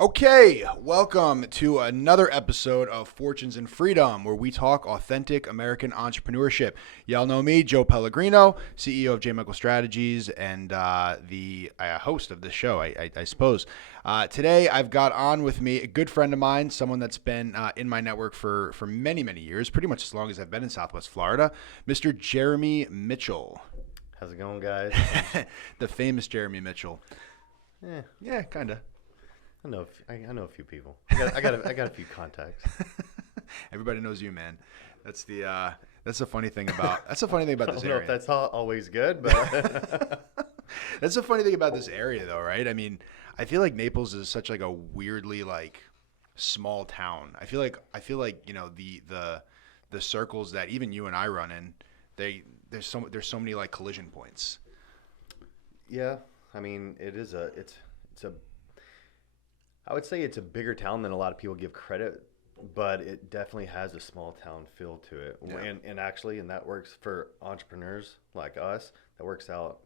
Okay, welcome to another episode of Fortunes and Freedom, where we talk authentic American entrepreneurship. Y'all know me, Joe Pellegrino, CEO of J. Michael Strategies, and the host of this show, I suppose. Today, I've got on with me a good friend of mine, someone that's been in my network for many, many years, pretty much as long as I've been in Southwest Florida, Mr. Jeremy Mitchell. How's it going, guys? The famous Jeremy Mitchell. Yeah, kind of. I know a few people. I got a few contacts. Everybody knows you, man. That's the funny thing about this area. I don't know if that's always good, but that's the funny thing about this area, though, right? I mean, I feel like Naples is such like a weirdly like small town. I feel like the circles that even you and I run in, there's so many like collision points. yeah. I mean, it's a. I would say it's a bigger town than a lot of people give credit, but it definitely has a small town feel to it. Yeah. And that works for entrepreneurs like us. That works out,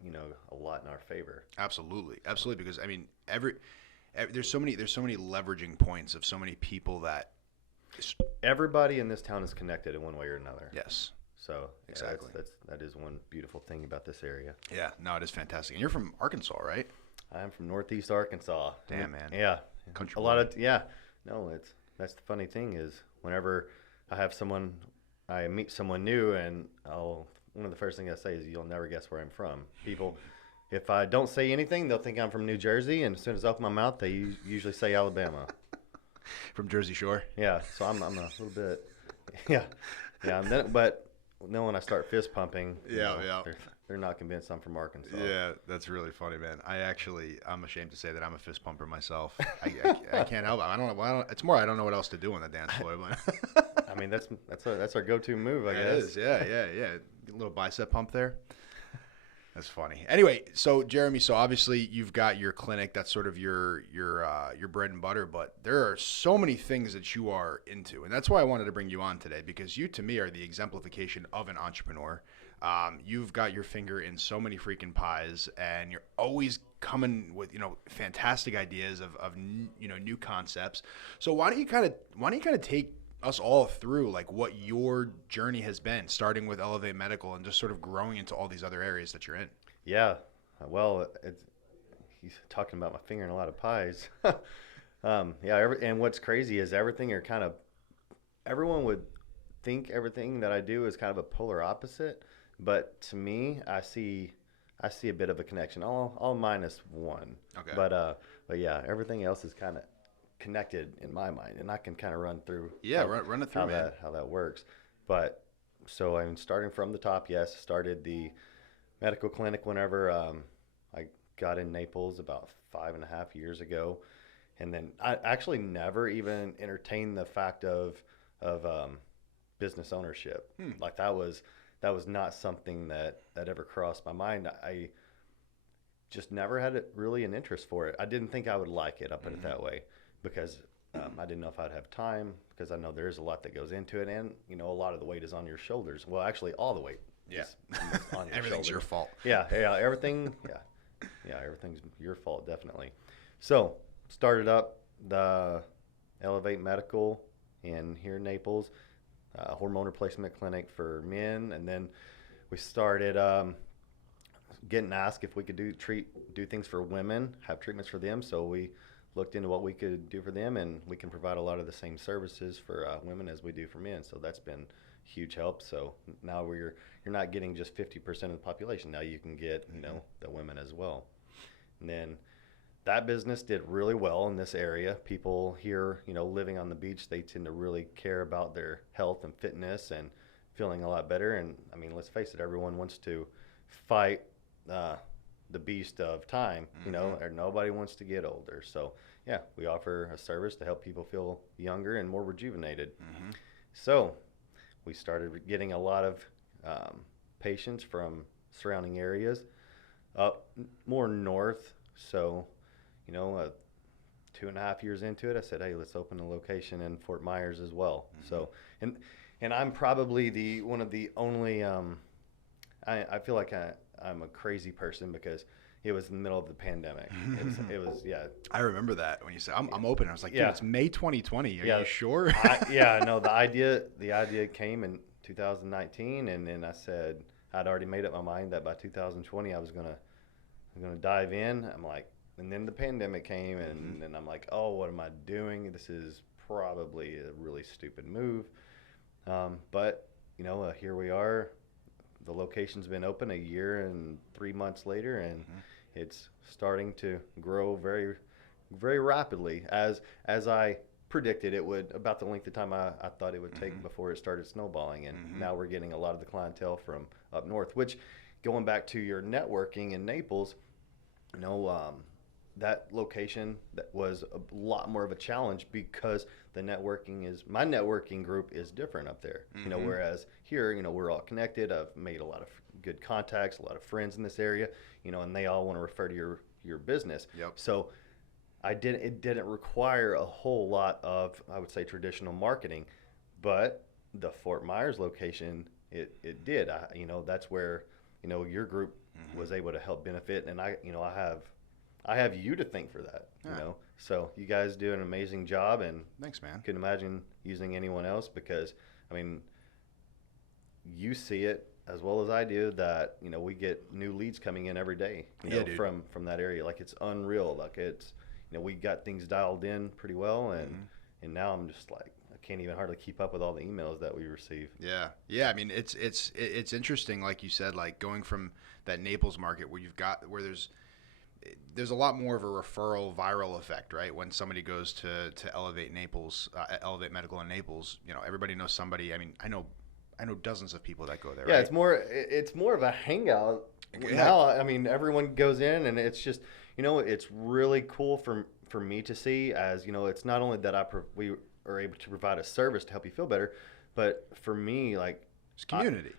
a lot in our favor. Absolutely, because I mean, there's so many leveraging points of so many people that. Everybody in this town is connected in one way or another. Yes. So exactly, that is one beautiful thing about this area. Yeah, no, it is fantastic. And you're from Arkansas, right? I'm from Northeast Arkansas. Damn, man. Yeah. Country. That's the funny thing is whenever I meet someone new, and one of the first things I say is, you'll never guess where I'm from. People, if I don't say anything, they'll think I'm from New Jersey, and as soon as I open my mouth, they usually say Alabama. From Jersey Shore. Yeah, so I'm a little bit, yeah. But then when I start fist pumping, they're not convinced I'm from Arkansas. Yeah, that's really funny, man. I'm ashamed to say that I'm a fist pumper myself. I can't help it. I don't know. It's more I don't know what else to do on the dance floor. But I mean, that's our go-to move, I guess. It is. Yeah. A little bicep pump there. That's funny. Anyway, so Jeremy, obviously you've got your clinic. That's sort of your bread and butter. But there are so many things that you are into, and that's why I wanted to bring you on today, because you, to me, are the exemplification of an entrepreneur. You've got your finger in so many freaking pies, and you're always coming with fantastic ideas of new concepts. So why don't you kind of take us all through like what your journey has been, starting with Elevate Medical and just sort of growing into all these other areas that you're in? Yeah, well, he's talking about my finger in a lot of pies. And what's crazy is everyone would think everything that I do is kind of a polar opposite, but to me, I see a bit of a connection. All minus one. Okay. But yeah, everything else is kind of connected in my mind, and I can kind of run through. Run it through, man. How that works. But so I'm starting from the top. Yes, started the medical clinic whenever I got in Naples about 5.5 years ago, and then I actually never even entertained the fact of business ownership. Like that was not something that ever crossed my mind. I just never had really an interest for it. I didn't think I would like it, I'll put it that way, because I didn't know if I'd have time, because I know there's a lot that goes into it, and a lot of the weight is on your shoulders. Well, actually, all the weight is on your Everything's shoulders. your fault. Everything's your fault, definitely. So started up the Elevate Medical here in Naples, hormone replacement clinic for men, and then we started getting asked if we could do things for women, have treatments for them. So we looked into what we could do for them, and we can provide a lot of the same services for women as we do for men. So that's been huge help. So now you're not getting just 50% of the population. Now you can get the women as well. And then that business did really well in this area. People here, living on the beach, they tend to really care about their health and fitness and feeling a lot better. And I mean, let's face it, everyone wants to fight the beast of time, or nobody wants to get older. So yeah, we offer a service to help people feel younger and more rejuvenated. So we started getting a lot of patients from surrounding areas up more north. So 2.5 years into it, I said, hey, let's open a location in Fort Myers as well. So and I'm probably one of the only I feel like I'm a crazy person, because It was in the middle of the pandemic. It was yeah. I remember that when you said I'm open. I was like, dude, Yeah. it's May 2020. Are Yeah. you sure? No, the idea came in 2019, and then I said I'd already made up my mind that by 2020 I was gonna dive in. I'm like, and then the pandemic came, and then I'm like, oh, what am I doing? This is probably a really stupid move. But here we are. The location's been open a year and 3 months later, and it's starting to grow very, very rapidly, as I predicted it would, about the length of time I thought it would take before it started snowballing. And now we're getting a lot of the clientele from up north, which, going back to your networking in Naples, that location that was a lot more of a challenge because my networking group is different up there. Whereas here, we're all connected. I've made a lot of good contacts, a lot of friends in this area, and they all want to refer to your business. Yep. So it didn't require a whole lot of, I would say, traditional marketing, but the Fort Myers location, it did. That's where, your group was able to help benefit. And I have you to thank for that, So you guys do an amazing job, and Thanks, man. couldn't imagine using anyone else because, you see it as well as I do that, we get new leads coming in every day, from that area. Like, it's unreal. Like, it's, we got things dialed in pretty well, and now I'm just like, I can't even hardly keep up with all the emails that we receive. Yeah. It's interesting, like you said, like going from that Naples market where there's a lot more of a referral viral effect, right? When somebody goes to Elevate Medical in Naples, everybody knows somebody. I know dozens of people that go there. Yeah, right? it's more of a hangout Yeah. now. Everyone goes in, and it's just, it's really cool for me to see, as it's not only that we are able to provide a service to help you feel better, but for me, like, It's community.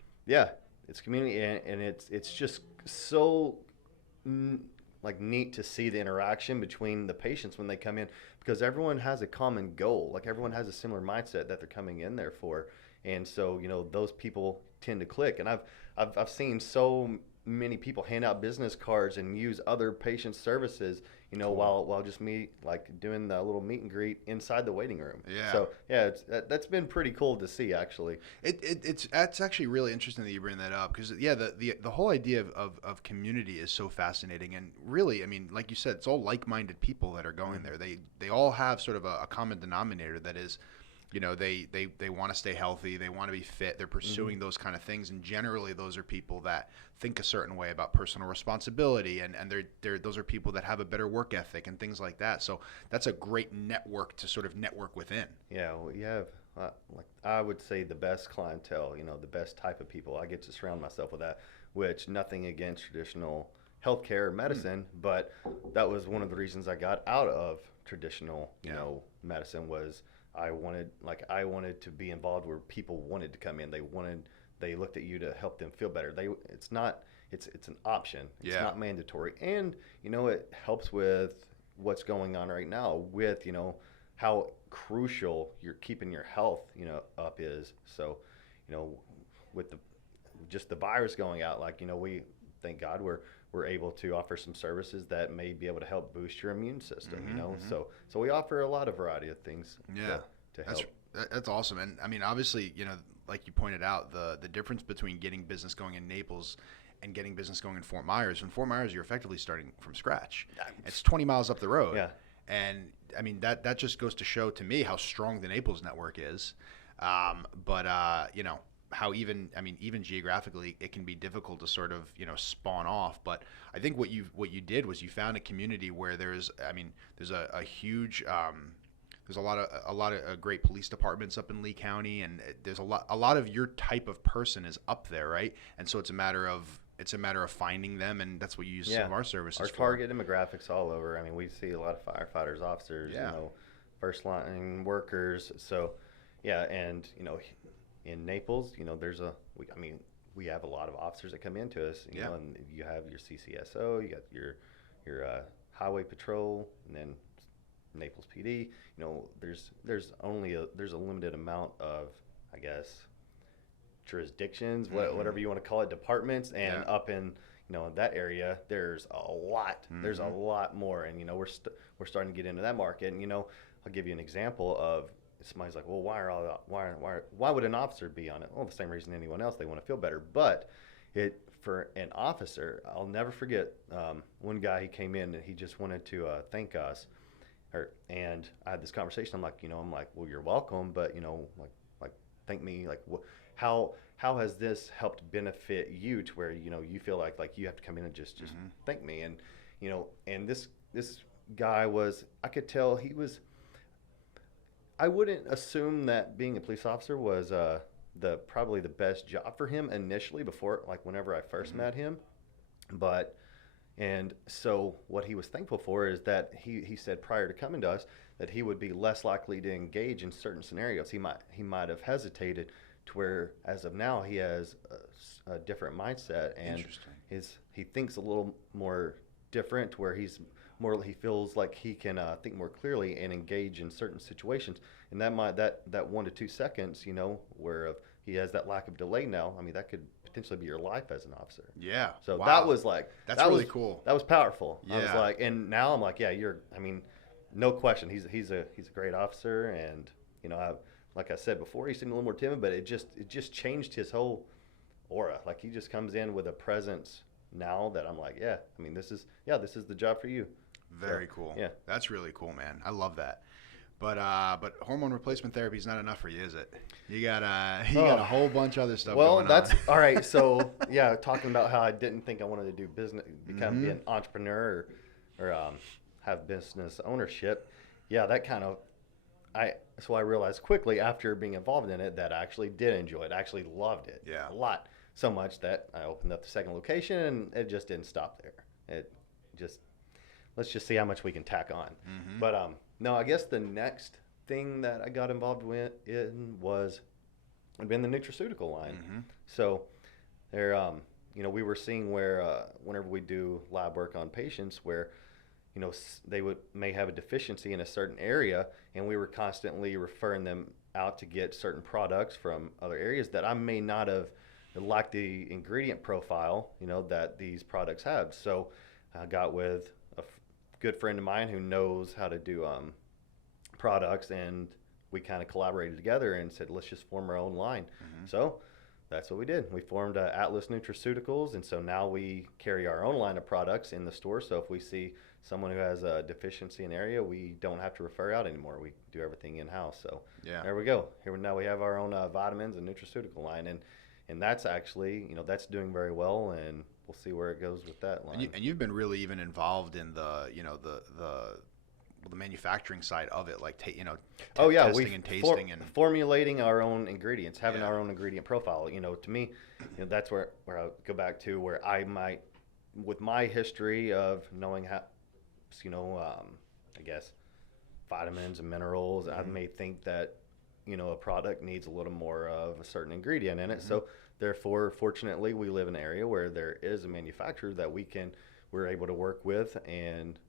It's community, and it's just so neat to see the interaction between the patients when they come in, because everyone has a common goal. Like, everyone has a similar mindset that they're coming in there for, and so those people tend to click. And I've seen so many people hand out business cards and use other patient services, Cool. while just me, like, doing the little meet and greet inside the waiting room. Yeah. So that's been pretty cool to see, actually. It's actually really interesting that you bring that up, because the whole idea of community is so fascinating. And really, like you said, it's all like-minded people that are going there. They all have sort of a common denominator that is, they want to stay healthy, they want to be fit, they're pursuing those kind of things, and generally those are people that think a certain way about personal responsibility, and those are people that have a better work ethic and things like that. So that's a great network to sort of network within. Yeah, well, you have, like, I would say, the best clientele, the best type of people. I get to surround myself with that, which, nothing against traditional healthcare or medicine, but that was one of the reasons I got out of traditional, medicine, was I wanted to be involved where people wanted to come in. They looked at you to help them feel better. It's an option. It's not mandatory. And, it helps with what's going on right now with, how crucial you're keeping your health, up is. So, with the virus going out, like, we, thank God, we're able to offer some services that may be able to help boost your immune system, So we offer a lot of variety of things to help. That's awesome. And obviously, like you pointed out, the difference between getting business going in Naples and getting business going in Fort Myers. In Fort Myers, you're effectively starting from scratch. It's 20 miles up the road. Yeah. And that just goes to show to me how strong the Naples network is. But how even geographically it can be difficult to sort of spawn off. But I think what you did was you found a community where there's a huge there's a lot of great police departments up in Lee County, and there's a lot of your type of person is up there, right? And so it's a matter of finding them, and that's what you use some of our services our for. target demographics all over. We see a lot of firefighters, officers, first line workers. So and in Naples, we have a lot of officers that come into us, and you have your CCSO, you got your highway patrol, and then Naples PD. There's a limited amount of, I guess, jurisdictions, whatever you want to call it, departments, and up in in that area, there's a lot. There's a lot more, and we're starting to get into that market. And I'll give you an example of somebody's like, well, why would an officer be on it? Well, the same reason anyone else. They want to feel better, but for an officer, I'll never forget one guy. He came in and he just wanted to thank us, and I had this conversation. I'm like, well, you're welcome, but like thank me, like how has this helped benefit you to where you feel like you have to come in and just thank me? And and this guy was, I could tell he was, I wouldn't assume that being a police officer was probably the best job for him initially, before, like, whenever I first met him. And so what he was thankful for is that he said prior to coming to us that he would be less likely to engage in certain scenarios. He might have hesitated, to where as of now he has a different mindset, and he thinks a little more different, to where he feels like he can think more clearly and engage in certain situations. And that 1 to 2 seconds, where he has that lack of delay now. I mean, that could potentially be your life as an officer. Yeah. So wow. that was like, that's really cool. That was powerful. Yeah. I was like, and now I'm like, yeah, no question. He's a great officer. And, like I said before, he seemed a little more timid, but it just changed his whole aura. Like, he just comes in with a presence now that I'm like, yeah, I mean, this is the job for you. Very cool. Yeah. That's really cool, man. I love that. But hormone replacement therapy is not enough for you, is it? You got a whole bunch of other stuff going on. Well, that's all right. So, yeah, talking about how I didn't think I wanted to do business, be an entrepreneur or have business ownership. Yeah, that kind of, so I realized quickly after being involved in it that I actually did enjoy it. I actually loved it a lot, so much that I opened up the second location, and it just didn't stop there. It just, let's just see how much we can tack on. But no, I guess the next thing that I got involved in was been the nutraceutical line. So there, we were seeing where whenever we do lab work on patients, where they may have a deficiency in a certain area, and we were constantly referring them out to get certain products from other areas that I may not have liked the ingredient profile, that these products have. So I got with a good friend of mine who knows how to do products, and we kind of collaborated together and said, let's just form our own line. So that's what we did. We formed Atlas Nutraceuticals, and so now we carry our own line of products in the store. So if we see someone who has a deficiency in an area, we don't have to refer out anymore. We do everything in-house. So there we go. Now we have our own vitamins and nutraceutical line, and that's actually, that's doing very well, and we'll see where it goes with that line. And you've been really even involved in the manufacturing side of it, like testing and tasting and formulating our own ingredients, having our own ingredient profile. To me, that's where I go back to where I might, with my history of knowing how, I guess vitamins and minerals, I may think that a product needs a little more of a certain ingredient in it. So therefore, fortunately, we live in an area where there is a manufacturer that we're able to work with, and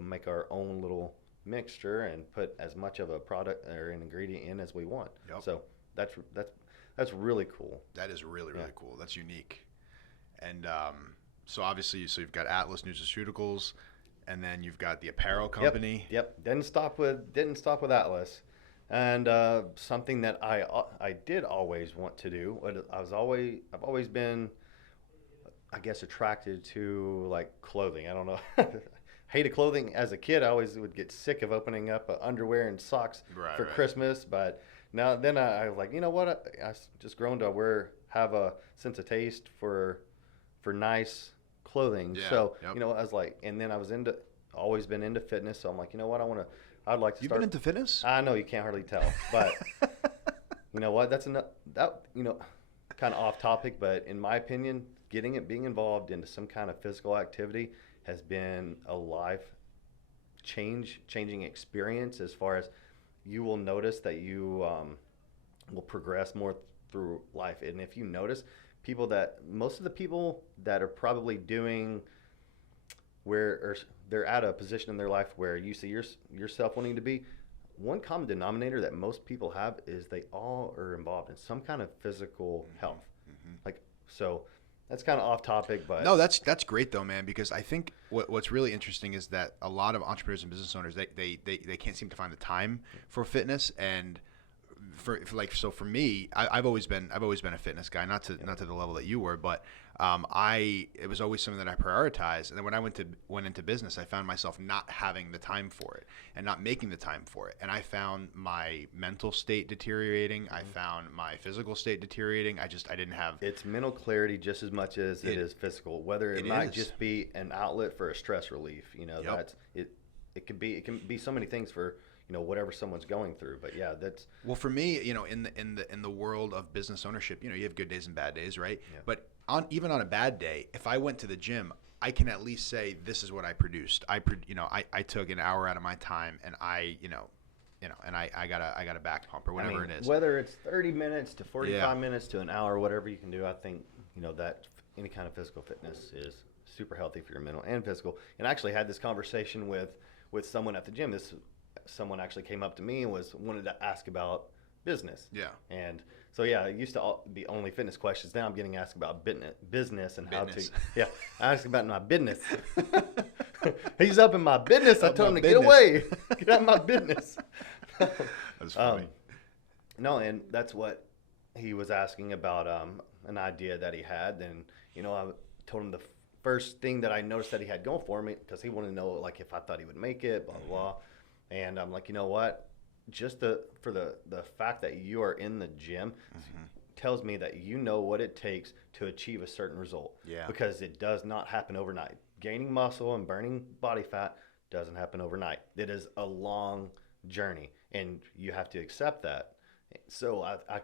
make our own little mixture and put as much of a product or an ingredient in as we want. So that's really cool. That is really cool. That's unique. And so obviously, you've got Atlas Nutraceuticals, and then you've got the apparel company. Yep. Didn't stop with Atlas. And something that I did always want to do. I've always been, I guess, attracted to like clothing. I don't know. Hated clothing as a kid. I always would get sick of opening up underwear and socks for Christmas. But then I was like, you know what? I just grown to have a sense of taste for nice clothing. So I was like, and then I was always been into fitness. So I'm like, you know what? I'd like to You've start. been into fitness? I know you can't hardly tell, but you know what? That's kind of off topic. But in my opinion, being involved into some kind of physical activity has been a changing experience, as far as you will notice that you will progress more through life. And if you notice, most of the people that are probably doing or they're at a position in their life where you see yourself wanting to be, one common denominator that most people have is they all are involved in some kind of physical health. Like, so that's kind of off topic, but No, that's great though, man. Because I think what's really interesting is that a lot of entrepreneurs and business owners they can't seem to find the time for fitness. And for me, I've always been a fitness guy, not to the level that you were, but it was always something that I prioritized. And then when I went into business, I found myself not having the time for it and not making the time for it. And I found my mental state deteriorating. I found my physical state deteriorating. I didn't have. It's mental clarity just as much as it is physical. Whether it might just be an outlet for a stress relief, that's it. It can be so many things for whatever someone's going through. But yeah, that's well for me. In the world of business ownership, you have good days and bad days, right? Yeah. But even on a bad day, if I went to the gym, I can at least say this is what I produced. I took an hour out of my time, and I got a back pump or whatever it is. Whether it's 30 minutes to 45 minutes to an hour, whatever you can do, I think that any kind of physical fitness is super healthy for your mental and physical. And I actually had this conversation with someone at the gym. Someone actually came up to me and wanted to ask about business. Yeah. And so it used to be only fitness questions. Now I'm getting asked about business and how to. Yeah, I asked about my business. He's up in my business. I told him to get away, get out of my business. That's funny. No, and that's what he was asking about. An idea that he had. And I told him the first thing that I noticed that he had going for me, because he wanted to know like if I thought he would make it, blah blah blah. And I'm like, you know what? Just for the fact that you are in the gym tells me that you know what it takes to achieve a certain result. Yeah. Because it does not happen overnight. Gaining muscle and burning body fat doesn't happen overnight. It is a long journey, and you have to accept that. So I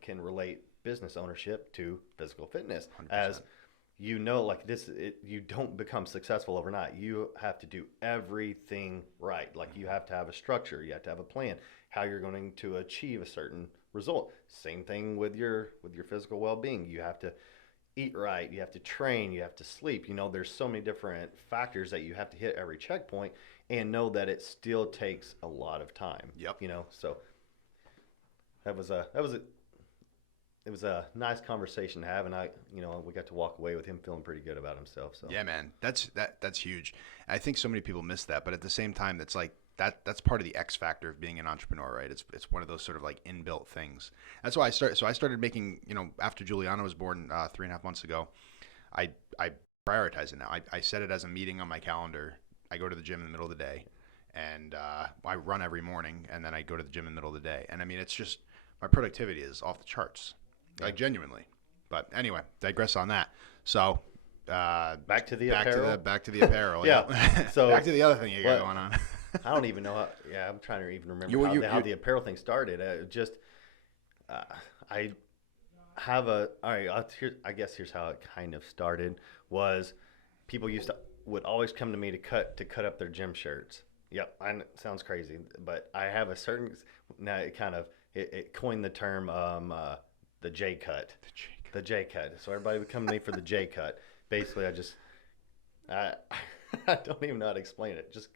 can relate business ownership to physical fitness 100%. as like this, you don't become successful overnight. You have to do everything right. Like you have to have a structure. You have to have a plan, how you're going to achieve a certain result. Same thing with your physical well-being. You have to eat right. You have to train. You have to sleep. There's so many different factors that you have to hit every checkpoint, and know that it still takes a lot of time. Yep. So it was a nice conversation to have, and we got to walk away with him feeling pretty good about himself. So yeah, man, that's huge. I think so many people miss that, but at the same time, that's like that's part of the X factor of being an entrepreneur, right? It's one of those sort of like inbuilt things. That's why I started making, after Juliana was born 3.5 months ago, I prioritize it now. I set it as a meeting on my calendar. I go to the gym in the middle of the day, and I run every morning, and then I go to the gym in the middle of the day. And I mean, it's just my productivity is off the charts. Like genuinely. But anyway, digress on that. So back to the apparel. Back to the apparel. Yeah. So back to the other thing you got going on. I don't even know how. Yeah, I'm trying to even remember how the apparel thing started. I have a. All right. I guess here's how it kind of started. Was people would always come to me to cut up their gym shirts. Yep, sounds crazy, but I have a certain. Now it coined the term. The J cut. The J cut. So everybody would come to me for the J cut. Basically, I don't even know how to explain it. Just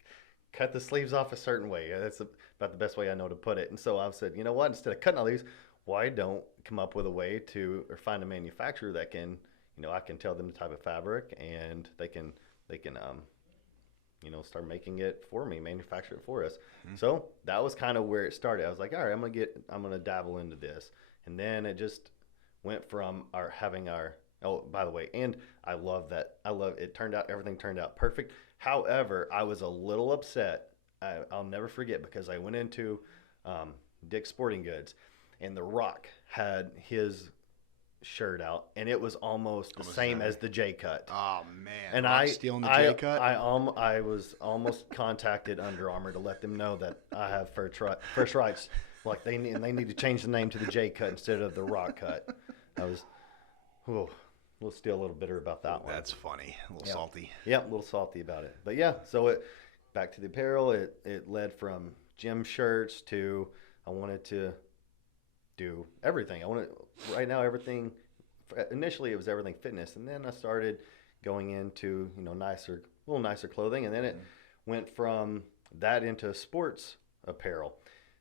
cut the sleeves off a certain way. That's about the best way I know to put it. And so I've said, you know what? Instead of cutting all these, why don't come up with a way or find a manufacturer that can, I can tell them the type of fabric, and they can start making it for me, manufacture it for us. Mm-hmm. So that was kind of where it started. I was like, all right, I'm gonna dabble into this. And then it just went from by the way, and I love it. Everything turned out perfect. However, I was a little upset. I'll never forget, because I went into Dick's Sporting Goods, and The Rock had his shirt out, and it was almost the same as the J cut. Oh man! And Rock stealing the J cut. I was almost contacted Under Armour to let them know that I have first rights. Like they need to change the name to the J cut instead of the Rock cut. We'll still a little bitter about that one. That's funny. A little salty. Yeah, a little salty about it. But yeah, so back to the apparel. It led from gym shirts to I wanted to do everything. Right now everything. Initially it was everything fitness, and then I started going into little nicer clothing, and then it went from that into sports apparel.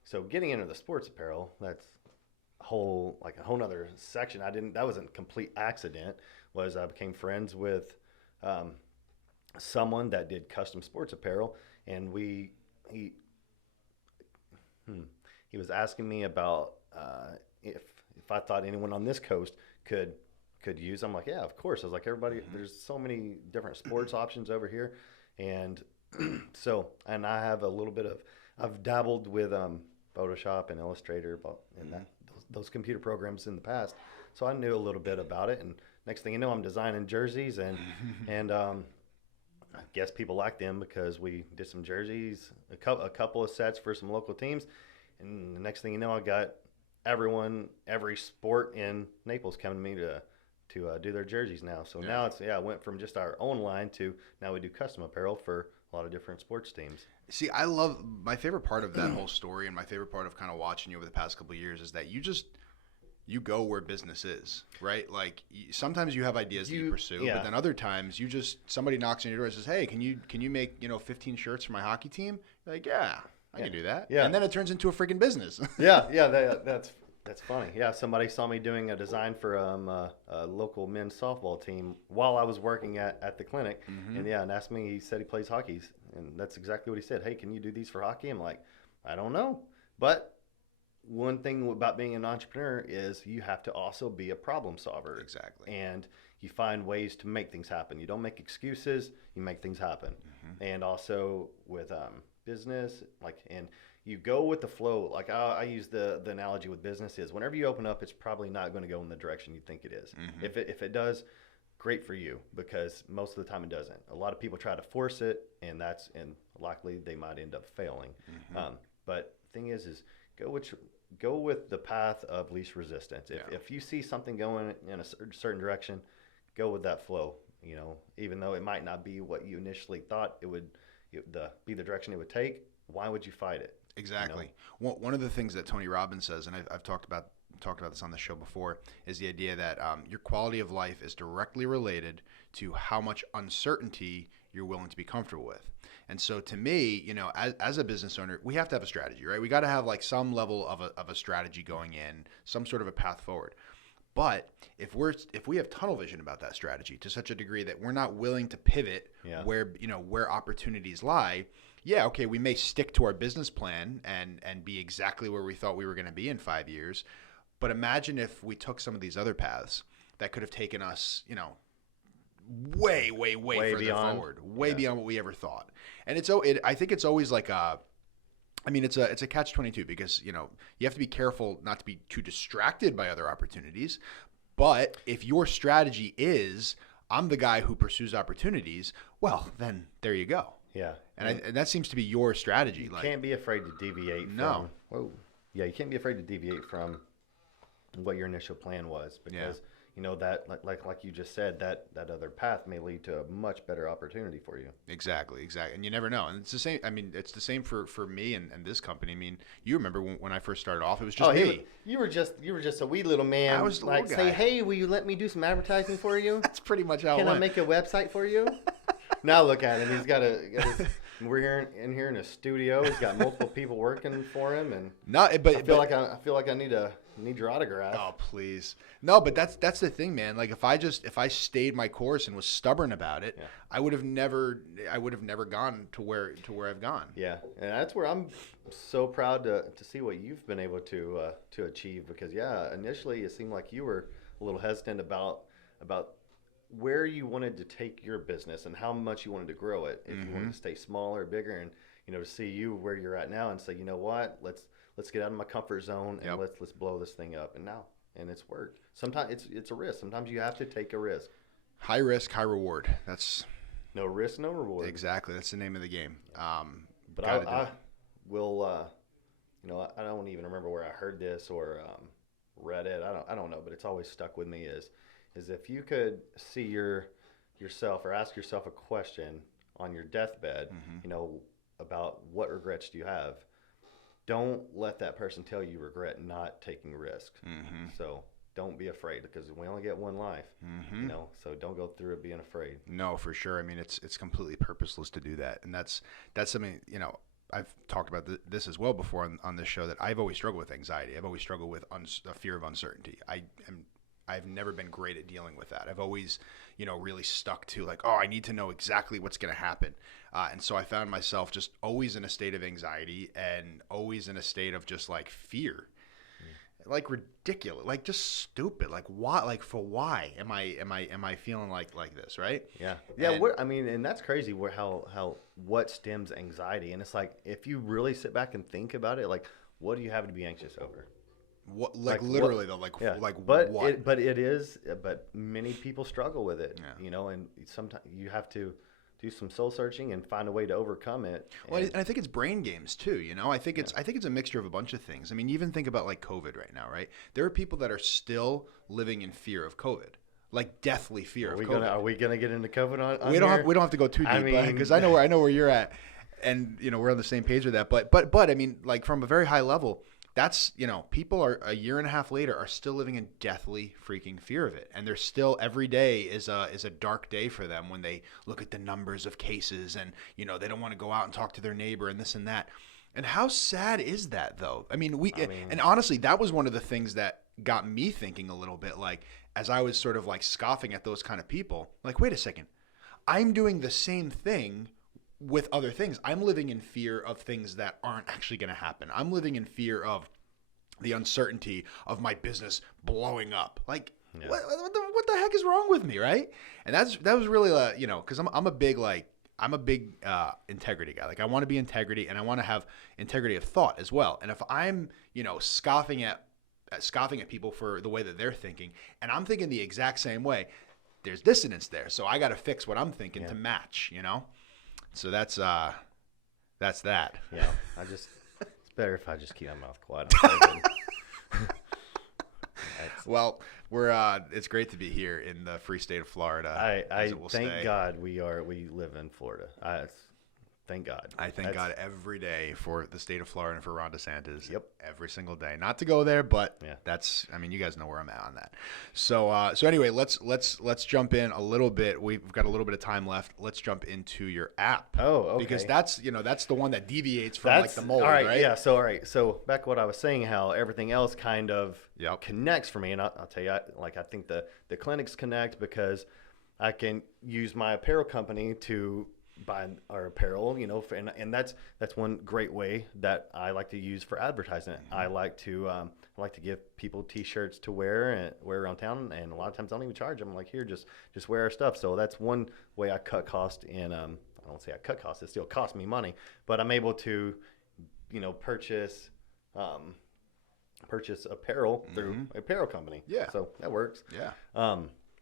So getting into the sports apparel, that's a whole nother section. That was a complete accident. Was I became friends with someone that did custom sports apparel, and he he was asking me about if I thought anyone on this coast could use. I'm like, yeah, of course. I was like, everybody, there's so many different sports options over here, and and I have a little bit of I've dabbled with Photoshop and Illustrator, and those computer programs in the past, so I knew a little bit about it. And next thing you know, I'm designing jerseys, and I guess people liked them because we did some jerseys, a couple of sets for some local teams, and the next thing you know, I got every sport in Naples coming to me to do their jerseys now. So now it went from just our own line to now we do custom apparel for a lot of different sports teams. See, my favorite part of that whole story, and my favorite part of kind of watching you over the past couple of years, is that you go where business is, right? Like sometimes you have ideas that you pursue, but then other times somebody knocks on your door and says, "Hey, can you make 15 shirts for my hockey team?" You're like, yeah, I can do that. Yeah, and then it turns into a freaking business. That's funny. Yeah, somebody saw me doing a design for a local men's softball team while I was working at the clinic, and asked me. He said he plays hockey, and that's exactly what he said. Hey, can you do these for hockey? I'm like, I don't know, but one thing about being an entrepreneur is you have to also be a problem solver. Exactly. And you find ways to make things happen. You don't make excuses, you make things happen. And also with business, and you go with the flow. Like I use the analogy with business is whenever you open up, it's probably not going to go in the direction you think it is. If it does, great for you, because most of the time it doesn't. A lot of people try to force it, and likely they might end up failing. But the thing is go with the path of least resistance. If you see something going in a certain direction, go with that flow. Even though it might not be what you initially thought it would be the direction it would take, why would you fight it? Exactly. One of the things that Tony Robbins says, and I've talked about this on the show before, is the idea that your quality of life is directly related to how much uncertainty you're willing to be comfortable with. And so to me, as a business owner, we have to have a strategy, right? We got to have like some level of a strategy going in, some sort of a path forward. But if we have tunnel vision about that strategy to such a degree that we're not willing to pivot where opportunities lie, okay, we may stick to our business plan and be exactly where we thought we were going to be in 5 years. But imagine if we took some of these other paths that could have taken us, way further beyond. Forward, beyond what we ever thought. And I think it's always like it's a catch-22 because, you have to be careful not to be too distracted by other opportunities. But if your strategy is, I'm the guy who pursues opportunities, well, then there you go. Yeah. And that seems to be your strategy. You can't be afraid to deviate No. Whoa. Yeah, you can't be afraid to deviate from what your initial plan was, because that like you just said, that other path may lead to a much better opportunity for you. Exactly. And you never know. And it's the same. I mean, it's the same for me and this company. I mean, you remember when I first started off, it was just me. You were just a wee little man. I was the like, little guy. Say, hey, will you let me do some advertising for you? That's pretty much how it went. Can I make a website for you? Now look at him. He's got we're in here in a studio. He's got multiple people working for him, and I feel like I need your autograph. Oh, please. No, but that's the thing, man. Like if I stayed my course and was stubborn about it, I would have never gone to where I've gone. Yeah, and that's where I'm so proud to see what you've been able to achieve, because initially it seemed like you were a little hesitant about where you wanted to take your business and how much you wanted to grow it. If you wanted to stay smaller or bigger, and to see you where you're at now and say, you know what, let's get out of my comfort zone and let's blow this thing up. And it's worked. Sometimes it's a risk. Sometimes you have to take a risk. High risk, high reward. That's no risk, no reward. Exactly. That's the name of the game. But I will. I don't even remember where I heard this or read it. I don't know, but it's always stuck with me. Is if you could see yourself or ask yourself a question on your deathbed, about what regrets do you have. Don't let that person tell you regret not taking risks. So don't be afraid, because we only get one life. So don't go through it being afraid. No, for sure. I mean, it's completely purposeless to do that, and that's something I've talked about this as well before on this show, that I've always struggled with anxiety. I've always struggled with a fear of uncertainty. I've never been great at dealing with that. I've always, really stuck to like, oh, I need to know exactly what's going to happen. And so I found myself just always in a state of anxiety and always in a state of just like fear, like ridiculous, like just stupid. Like why, like for why am I feeling like this? Right. Yeah. And, And that's crazy what stems anxiety. And it's like, if you really sit back and think about it, like, what do you have to be anxious over? what, like literally though, like, Yeah. like but what? but many people struggle with it, Yeah. and sometimes you have to do some soul searching and find a way to overcome it. Well, and I think it's brain games too. I think it's a mixture of a bunch of things. I mean, you even think about like COVID right now, right? There are people that are still living in fear of COVID, like deathly fear of COVID. Are we gonna get into COVID on We don't here? have we don't have to go too I deep, mean- because I know where you're at, and we're on the same page with that. But I mean, like from a very high level, that's people are a year and a half later are still living in deathly freaking fear of it, and they're still every day is a dark day for them when they look at the numbers of cases, and they don't want to go out and talk to their neighbor and this and that. And how sad is that though? I mean, and honestly, that was one of the things that got me thinking a little bit, like as I was sort of like scoffing at those kind of people, like wait a second, I'm doing the same thing with other things. I'm living in fear of things that aren't actually going to happen. I'm living in fear of the uncertainty of my business blowing up. Like, what the heck is wrong with me, right? And that was really, because I'm a big integrity guy. Like, I want to be integrity, and I want to have integrity of thought as well. And if I'm, scoffing at people for the way that they're thinking, and I'm thinking the exact same way, there's dissonance there. So I got to fix what I'm thinking to match, So that's that. Yeah, it's better if I just keep my mouth quiet. Well, it's great to be here in the free state of Florida. I thank God we live in Florida. Thank God. I thank God every day for the state of Florida and for Ron DeSantis. Yep. Every single day. Not to go there, but you guys know where I'm at on that. So anyway, let's jump in a little bit. We've got a little bit of time left. Let's jump into your app. Oh, okay. Because that's the one that deviates from like the mold, all right? right? Yeah. So all right. So back to what I was saying, how everything else kind of connects for me, and I'll tell you, I think the clinics connect because I can use my apparel company to buy our apparel, and that's one great way that I like to use for advertising. Mm-hmm. I like to give people T-shirts to wear around town, and a lot of times I don't even charge them. I'm like, here, just wear our stuff. So that's one way I cut cost. And I don't say I cut cost; it still costs me money, but I'm able to, purchase apparel through apparel company. Yeah. So that works. Yeah.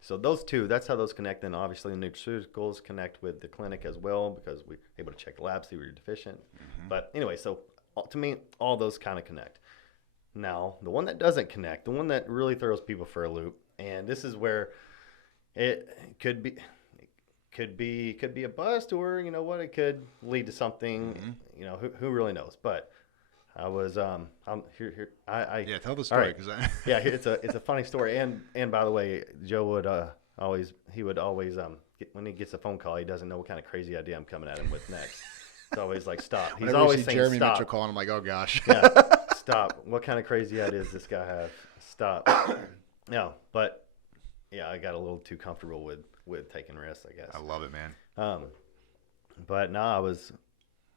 So those two, that's how those connect. And obviously the nutraceuticals connect with the clinic as well, because we're able to check the lab, see where you're deficient. Mm-hmm. But anyway, so to me, all those kind of connect. Now, the one that doesn't connect, the one that really throws people for a loop, and this is where it could be a bust, or it could lead to something. Mm-hmm. Who really knows? But I was I'm here. Tell the story, because it's a funny story. And by the way, Joe would always when he gets a phone call, he doesn't know what kind of crazy idea I'm coming at him with next. It's always like, stop. He's whenever always you see saying Jeremy stop. Mitchell calling, I'm like, oh gosh. Yeah, stop. What kind of crazy ideas does this guy have? Stop. But I got a little too comfortable with taking risks, I guess. I love it, man. But no, I was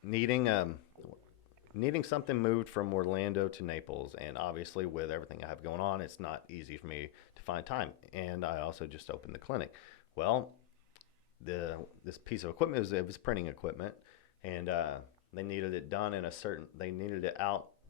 needing something moved from Orlando to Naples, and obviously with everything I have going on, it's not easy for me to find time. And I also just opened the clinic. Well, this piece of equipment was printing equipment, and they needed it out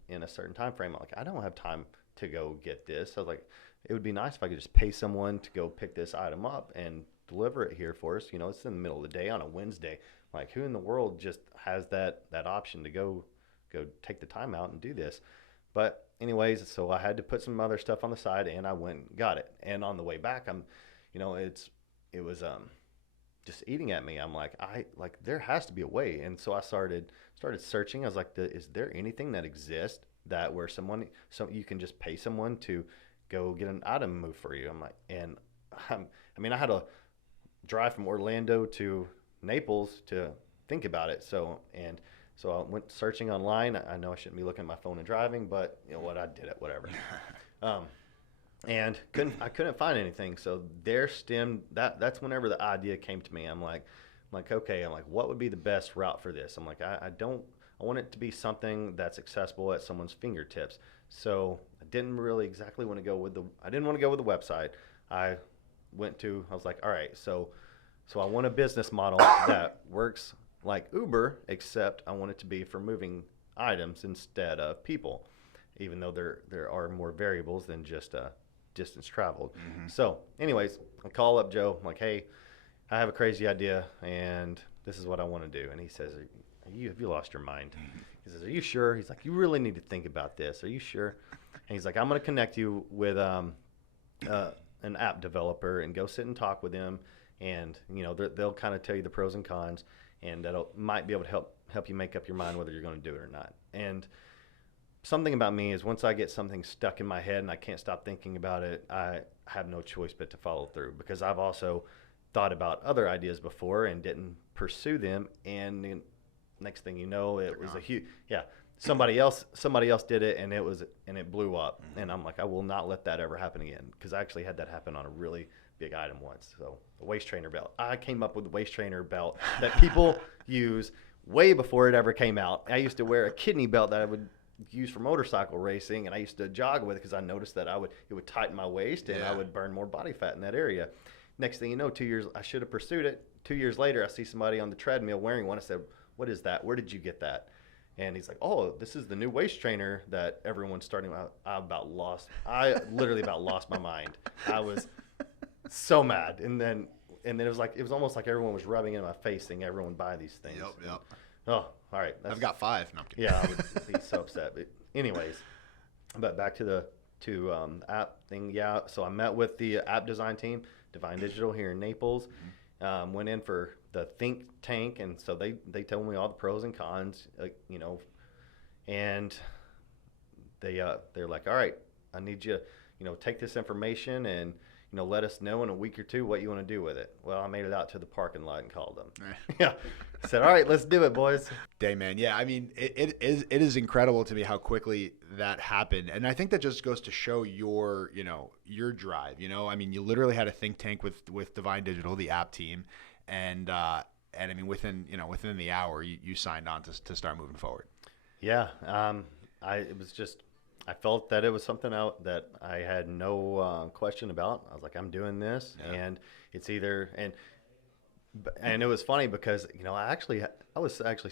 in a certain time frame. I'm like, I don't have time to go get this. I was like, it would be nice if I could just pay someone to go pick this item up and deliver it here for us. It's in the middle of the day on a Wednesday. Like, who in the world just has that option to go take the time out and do this? But anyways, so I had to put some other stuff on the side, and I went and got it. And on the way back, it was just eating at me. I'm like, there has to be a way. And so I started searching. I was like, is there anything that exists that where you can just pay someone to go get an item moved for you? I'm like, I had to drive from Orlando to Naples to think about it. So, and So I went searching online. I know I shouldn't be looking at my phone and driving, but you know what, I did it, whatever. um, and I couldn't find anything. So their stem, that's whenever the idea came to me. I'm like, okay, I'm like, what would be the best route for this? I'm like, I want it to be something that's accessible at someone's fingertips. So I didn't really exactly want to go with I didn't want to go with the website. I was like, all right, so I want a business model that works like Uber, except I want it to be for moving items instead of people, even though there are more variables than just distance traveled. Mm-hmm. So anyways, I call up Joe. I'm like, hey, I have a crazy idea, and this is what I want to do. And he says, have you lost your mind? Mm-hmm. He says, are you sure? He's like, you really need to think about this. Are you sure? And he's like, I'm going to connect you with an app developer and go sit and talk with them. And, you know, they'll kind of tell you the pros and cons, and might be able to help you make up your mind whether you're going to do it or not. And something about me is once I get something stuck in my head and I can't stop thinking about it, I have no choice but to follow through, because I've also thought about other ideas before and didn't pursue them. And next thing you know, it was a huge, somebody else did it, and it blew up. Mm-hmm. And I'm like, I will not let that ever happen again, because I actually had that happen on a really big item once. So the waist trainer belt. I came up with the waist trainer belt that people use way before it ever came out. I used to wear a kidney belt that I would use for motorcycle racing, and I used to jog with it because I noticed that it would tighten my waist, and I would burn more body fat in that area. Next thing you know, 2 years, I should have pursued it. 2 years later, I see somebody on the treadmill wearing one. I said, what is that? Where did you get that? And he's like, oh, this is the new waist trainer that everyone's starting out. I literally about lost my mind. I was so mad. And then it was almost like everyone was rubbing in my face saying everyone buy these things. Yep. Oh, all right. I've got 5. No, I'm kidding. Yeah, I would be so upset. But anyways, but back to the app thing. Yeah, so I met with the app design team, Divine Digital here in Naples. Mm-hmm. Went in for the think tank, and so they told me all the pros and cons, you know, and they're like, all right, I need you, you know, take this information and, you know, let us know in a week or two what you want to do with it. Well, I made it out to the parking lot and called them. Yeah, I said, all right, let's do it, boys. Dang, man. Yeah, I mean, it is incredible to me how quickly that happened. And I think that just goes to show your drive. You know, I mean, you literally had a think tank with Divine Digital, the app team. And I mean, within the hour, you signed on to start moving forward. Yeah. I felt that it was something out that I had no question about. I was like, I'm doing this, and it's either and it was funny because, you know, I was actually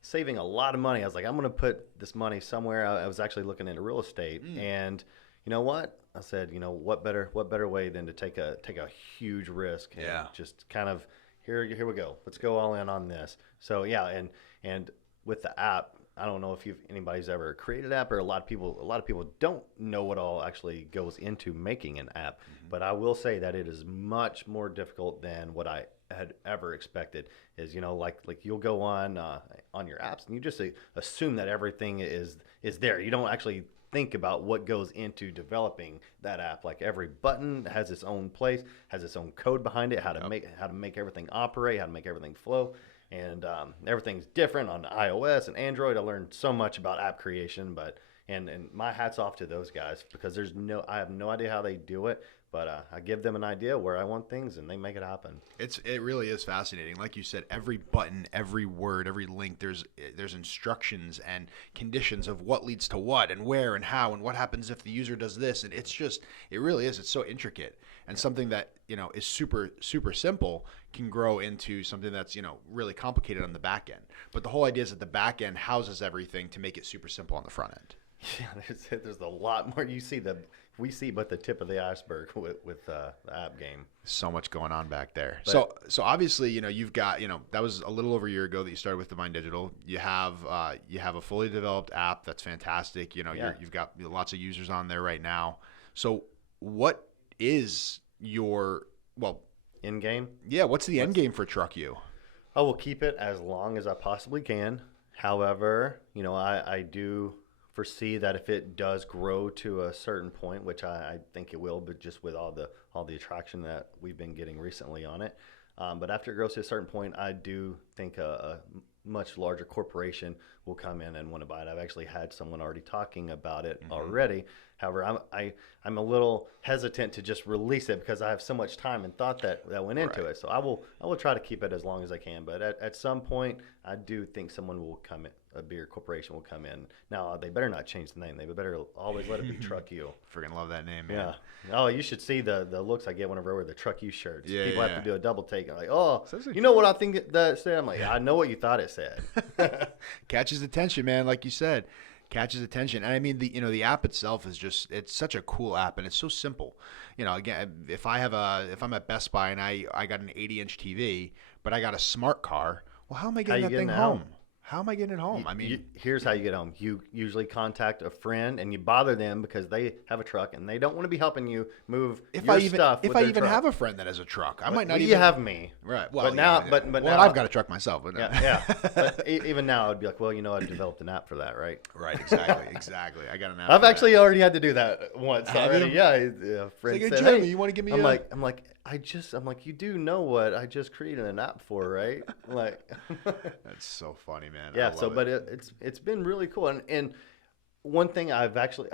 saving a lot of money. I was like, I'm going to put this money somewhere. I was actually looking into real estate, and you know what? I said, you know, what better way than to take a huge risk and just kind of here we go. Let's go all in on this. So yeah, and with the app, I don't know if anybody's ever created an app, or a lot of people don't know what all actually goes into making an app. Mm-hmm. But I will say that it is much more difficult than what I had ever expected. Is, you know, like you'll go on your apps and you just assume that everything is there. You don't actually think about what goes into developing that app. Like every button has its own place, has its own code behind it, how to make everything operate, how to make everything flow. And everything's different on iOS and Android. I learned so much about app creation, and my hat's off to those guys, because I have no idea how they do it, but I give them an idea where I want things, and they make it happen. It really is fascinating. Like you said, every button, every word, every link, there's instructions and conditions of what leads to what and where and how and what happens if the user does this, and it really is. It's so intricate, and something that, you know, is super super simple can grow into something that's, you know, really complicated on the back end. But the whole idea is that the back end houses everything to make it super simple on the front end. Yeah, there's a lot more. We see but the tip of the iceberg with the app game. So much going on back there. But, so obviously, you know, you've got, you know, that was a little over a year ago that you started with Divine Digital. You have a fully developed app that's fantastic. You know, you've got lots of users on there right now. So what is your end game? Yeah, what's the end game for Truck U? I will keep it as long as I possibly can. However, you know, I do foresee that if it does grow to a certain point, which I think it will, but just with all the attraction that we've been getting recently on it. But after it grows to a certain point, I do think a much larger corporation will come in and want to buy it. I've actually had someone already talking about it already. However, I'm a little hesitant to just release it because I have so much time and thought that went into it. So I will try to keep it as long as I can. But at some point, I do think someone will come in, a beer corporation will come in. Now they better not change the name. They better always let it be Truck U. Freaking love that name, man. Yeah. Oh, you should see the looks I get whenever I wear the Truck U shirts. Yeah, People yeah. have to do a double take. Like, oh, you know what I think that said? I'm like, I know what you thought it said. Catches attention, man. Like you said, catches attention. And I mean, the app itself is it's such a cool app, and it's so simple. Again, if I'm at Best Buy and I got an 80-inch TV, but I got a smart car, well, how am I getting that thing home? How am I getting it home? Here's how you get home. You usually contact a friend and you bother them because they have a truck and they don't want to be helping you move your stuff. If I even have a friend that has a truck, I might not even. You have me, right? Well, now I've got a truck myself. But yeah. But even now, I'd be like, well, I developed an app for that, right? Right. Exactly. I got an app. I've actually already had to do that once already. Yeah, a friend said, Jeremy, hey, you want to give me? I'm like, you do know what I just created an app for, right? Like, that's so funny, man. Yeah. But it's been really cool, and one thing I've actually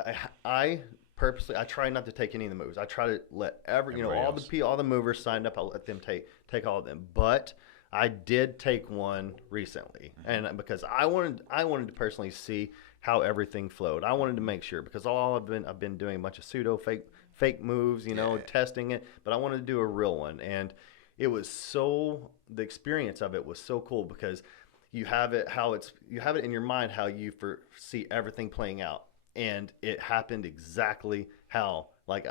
I purposely I try not to take any of the moves. I try to let all the movers signed up. I let them take all of them, but I did take one recently, and because I wanted to personally see how everything flowed. I wanted to make sure because I've been doing a bunch of pseudo fake moves, testing it, but I wanted to do a real one. And it was the experience of it was so cool because you have it in your mind how you see everything playing out, and it happened exactly how like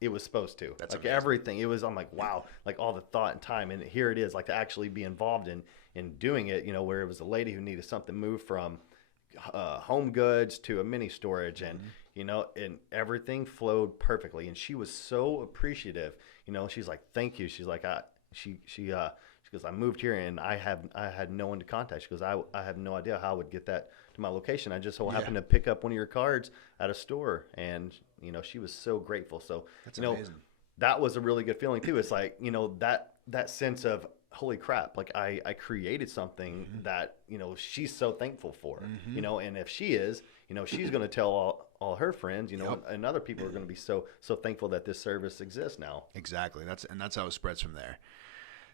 it was supposed to. That's like amazing. Everything. I'm like, wow, like all the thought and time, and here it is, like to actually be involved in doing it, where it was a lady who needed something moved from home goods to a mini storage, and and everything flowed perfectly, and she was so appreciative. She's like, thank you. She's like, she goes, I moved here and I had no one to contact. She goes, I have no idea how I would get that to my location. I just so happened to pick up one of your cards at a store, and she was so grateful. So that's amazing. That was a really good feeling too. It's like that sense of, holy crap, like I created something that she's so thankful for, and if she is, she's going to tell all her friends, and other people are going to be so thankful that this service exists now. Exactly. That's how it spreads from there.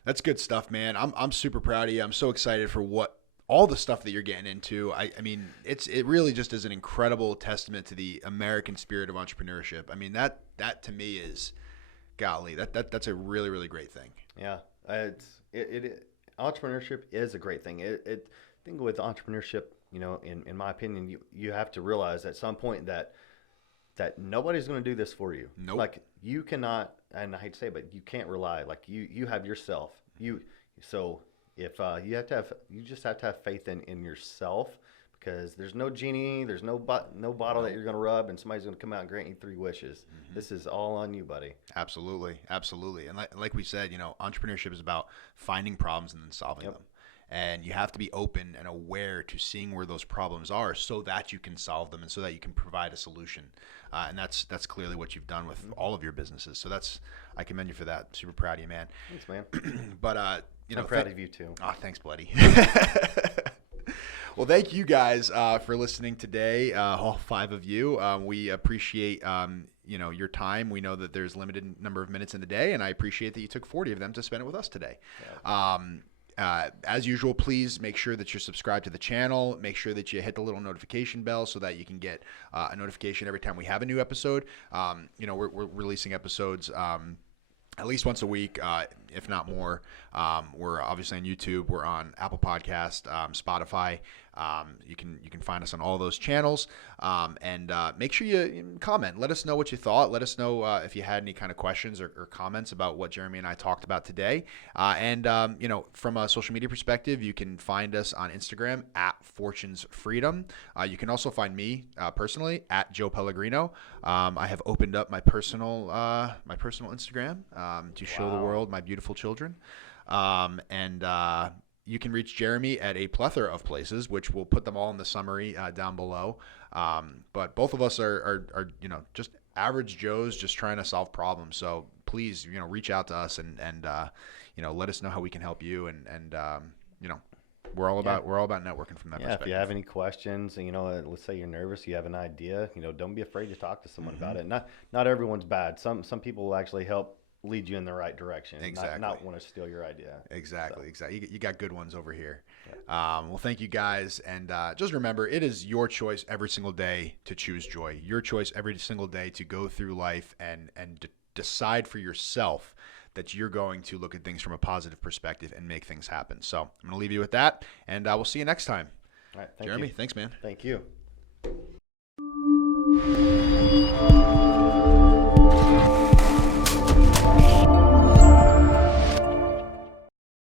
That's good stuff, man. I'm super proud of you. I'm so excited for all the stuff that you're getting into. I mean, it really just is an incredible testament to the American spirit of entrepreneurship. I mean, that to me is, golly, that's a really, really great thing. Yeah. Entrepreneurship is a great thing. I think with entrepreneurship, in my opinion, you have to realize at some point that nobody's going to do this for you. Nope. Like you cannot, and I hate to say it, but you can't rely. Like you have yourself. So if you just have to have faith in yourself, because there's no genie, there's no bottle that you're going to rub and somebody's going to come out and grant you 3 wishes. This is all on you, buddy. Absolutely. And like we said, entrepreneurship is about finding problems and then solving them. And you have to be open and aware to seeing where those problems are so that you can solve them and so that you can provide a solution. And that's clearly what you've done with all of your businesses. So I commend you for that. Super proud of you, man. Thanks, man. But I'm proud of you too. Oh, thanks, buddy. Well, thank you guys for listening today, all 5 of you. We appreciate your time. We know that there's a limited number of minutes in the day, and I appreciate that you took 40 of them to spend it with us today. Yeah. As usual, please make sure that you're subscribed to the channel. Make sure that you hit the little notification bell so that you can get a notification every time we have a new episode. We're releasing episodes at least once a week, if not more. We're obviously on YouTube. We're on Apple Podcast, Spotify. You can find us on all those channels. And make sure you comment. Let us know what you thought. Let us know if you had any kind of questions or comments about what Jeremy and I talked about today. And from a social media perspective, you can find us on Instagram at Fortunes Freedom. You can also find me personally at Joe Pellegrino. I have opened up my personal Instagram to show the world my beautiful children. You can reach Jeremy at a plethora of places, which we'll put them all in the summary down below. But both of us are just average Joes just trying to solve problems. So please, reach out to us and let us know how we can help you. And we're all about networking from that Yeah, perspective. if you have any questions, and let's say you're nervous, you have an idea, don't be afraid to talk to someone about it. Not everyone's bad. Some people will actually help lead you in the right direction. Exactly. Not want to steal your idea. Exactly. You got good ones over here. Well, thank you guys, and just remember, it is your choice every single day to choose joy. Your choice every single day to go through life and decide for yourself that you're going to look at things from a positive perspective and make things happen. So I'm going to leave you with that, and we'll see you next time. All right, thank Jeremy, you. thanks, man. Thank you.